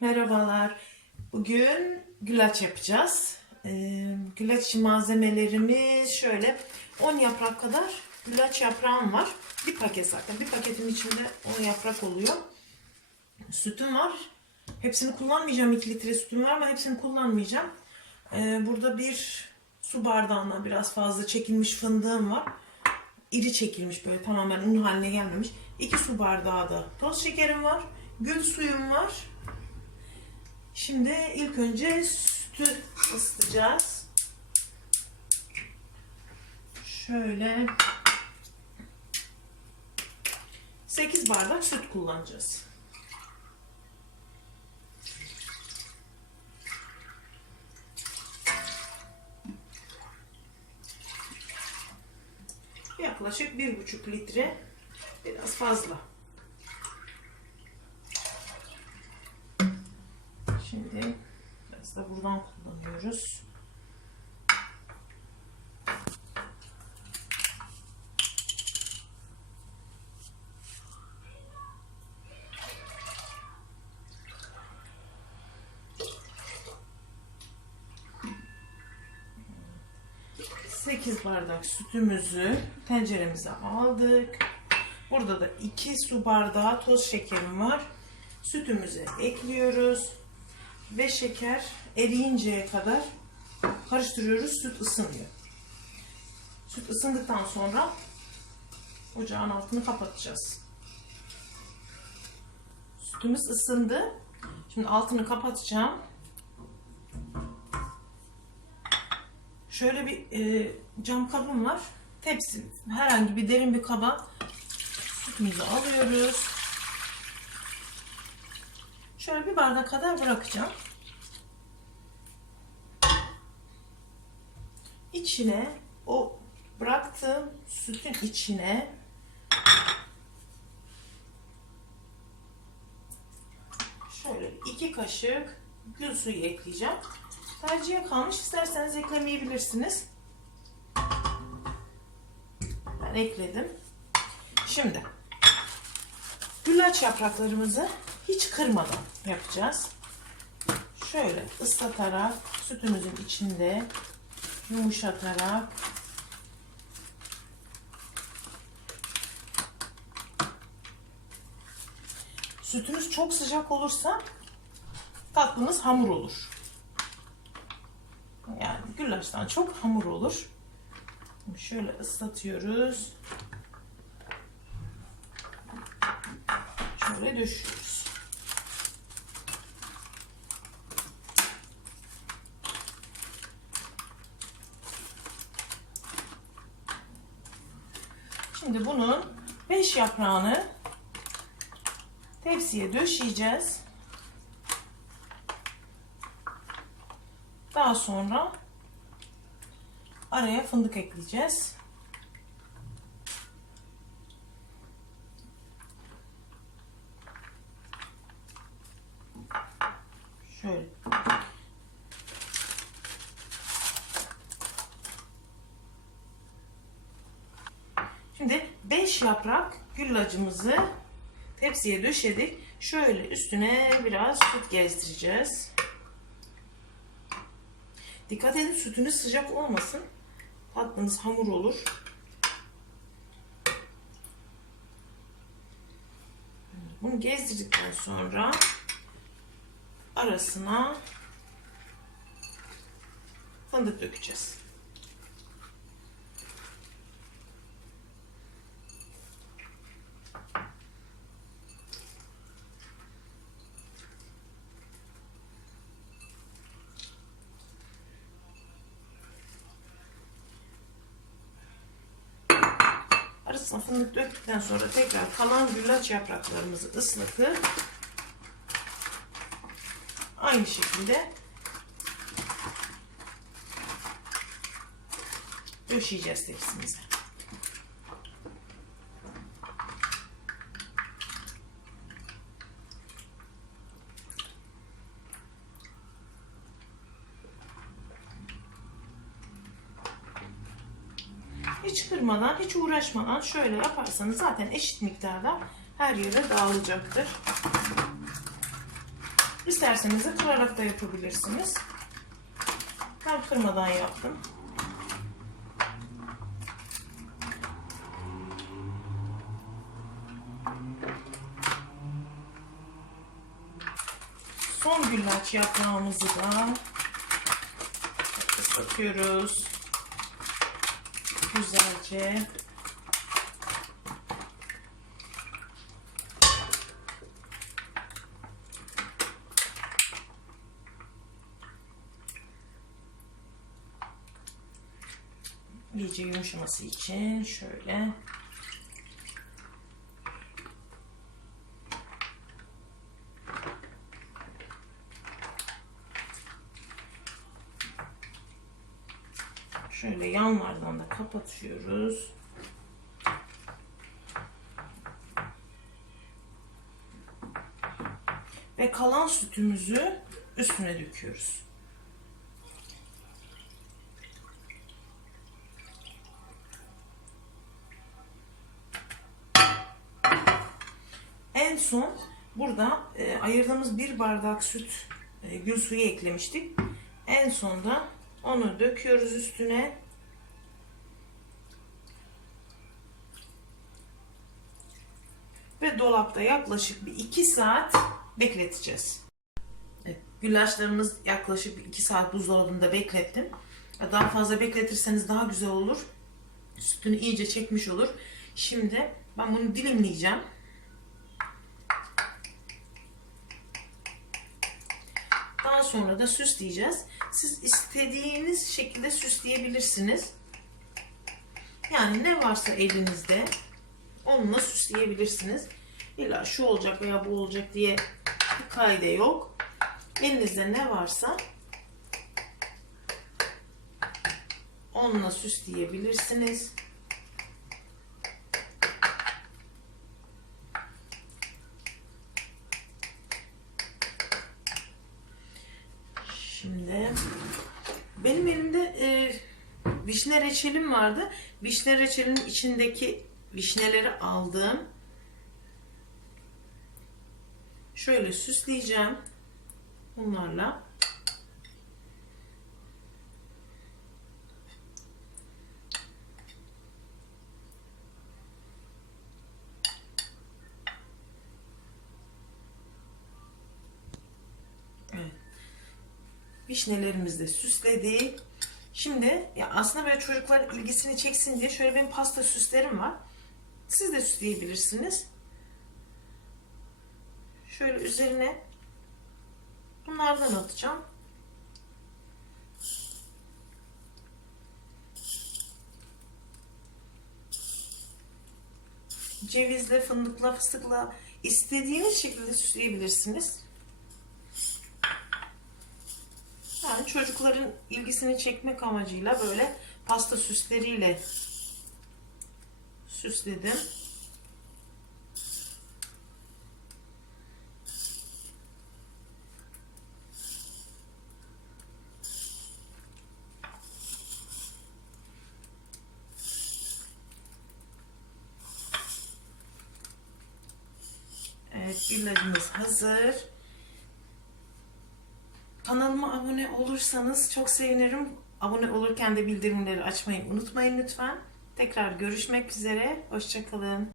Merhabalar. Bugün güllaç yapacağız. Ee, güllaç için malzemelerimiz şöyle 10 yaprak kadar güllaç yaprağım var. Bir paket zaten. Bir paketin içinde 10 yaprak oluyor. Sütüm var. Hepsini kullanmayacağım. 2 litre sütüm var ama hepsini kullanmayacağım. Ee, burada bir su bardağına biraz fazla çekilmiş fındığım var. İri çekilmiş böyle tamamen un haline gelmemiş. 2 su bardağı da toz şekerim var. Gül suyum var. Şimdi ilk önce sütü ısıtacağız. Şöyle 8 bardak süt kullanacağız. Yaklaşık bir buçuk litre biraz fazla. Şimdi biraz da buradan kullanıyoruz. Sekiz bardak sütümüzü tenceremize aldık. Burada da 2 su bardağı toz şekerim var. Sütümüzü ekliyoruz ve şeker eriyinceye kadar karıştırıyoruz. Süt ısınıyor. Süt ısındıktan sonra ocağın altını kapatacağız. Sütümüz ısındı. Şimdi altını kapatacağım. Şöyle bir e, cam kabım var. Tepsi herhangi bir derin bir kaba sütümüzü alıyoruz. Şöyle bir bardak kadar bırakacağım. İçine o bıraktığım sütün içine şöyle iki kaşık gül suyu ekleyeceğim. Tercihe kalmış. İsterseniz eklemeyebilirsiniz. Ben ekledim. Şimdi güllaç yapraklarımızı hiç kırmadan yapacağız. Şöyle ıslatarak sütümüzün içinde yumuşatarak sütünüz çok sıcak olursa tatlınız hamur olur. Yani güllaçtan çok hamur olur. Şöyle ıslatıyoruz. Şöyle döşüyoruz. Şimdi bunun 5 yaprağını tepsiye döşeyeceğiz. Daha sonra araya fındık ekleyeceğiz. Şöyle. Şimdi 5 yaprak güllacımızı tepsiye döşedik. Şöyle üstüne biraz süt gezdireceğiz. Dikkat edin sütünüz sıcak olmasın. Tatlınız hamur olur. Bunu gezdirdikten sonra arasına fındık dökeceğiz. Arasına fındık döktükten sonra tekrar kalan güllaç yapraklarımızı ıslatıp aynı şekilde döşeyeceğiz tepsimize. Hiç kırmadan, hiç uğraşmadan şöyle yaparsanız zaten eşit miktarda her yere dağılacaktır. İsterseniz de kırarak da yapabilirsiniz. Ben kırmadan yaptım. Son güllaç yaprağımızı da bakıyoruz. Güzelce. iyice yumuşaması için şöyle şöyle yanlardan da kapatıyoruz. Ve kalan sütümüzü üstüne döküyoruz. En son burada e, ayırdığımız bir bardak süt e, gül suyu eklemiştik. En sonda onu döküyoruz üstüne. Ve dolapta yaklaşık bir 2 saat bekleteceğiz. Evet, güllaçlarımız yaklaşık 2 saat buzdolabında beklettim. Daha fazla bekletirseniz daha güzel olur. Sütünü iyice çekmiş olur. Şimdi ben bunu dilimleyeceğim. Daha sonra da süsleyeceğiz. Siz istediğiniz şekilde süsleyebilirsiniz. Yani ne varsa elinizde onunla süsleyebilirsiniz. İlla şu olacak veya bu olacak diye bir kaide yok. Elinizde ne varsa onunla süsleyebilirsiniz. Şimdi benim elimde e, vişne reçelim vardı. Vişne reçelinin içindeki vişneleri aldım. Şöyle süsleyeceğim. Bunlarla. Evet. Vişnelerimizi de süsledik. Şimdi ya aslında böyle çocuklar ilgisini çeksin diye şöyle benim pasta süslerim var. Siz de süsleyebilirsiniz. Şöyle üzerine bunlardan atacağım. Cevizle, fındıkla, fıstıkla istediğiniz şekilde süsleyebilirsiniz. Yani çocukların ilgisini çekmek amacıyla böyle pasta süsleriyle süsledim. Evet, ilacımız hazır. Kanalıma abone olursanız çok sevinirim. Abone olurken de bildirimleri açmayı unutmayın lütfen. Tekrar görüşmek üzere. Hoşçakalın.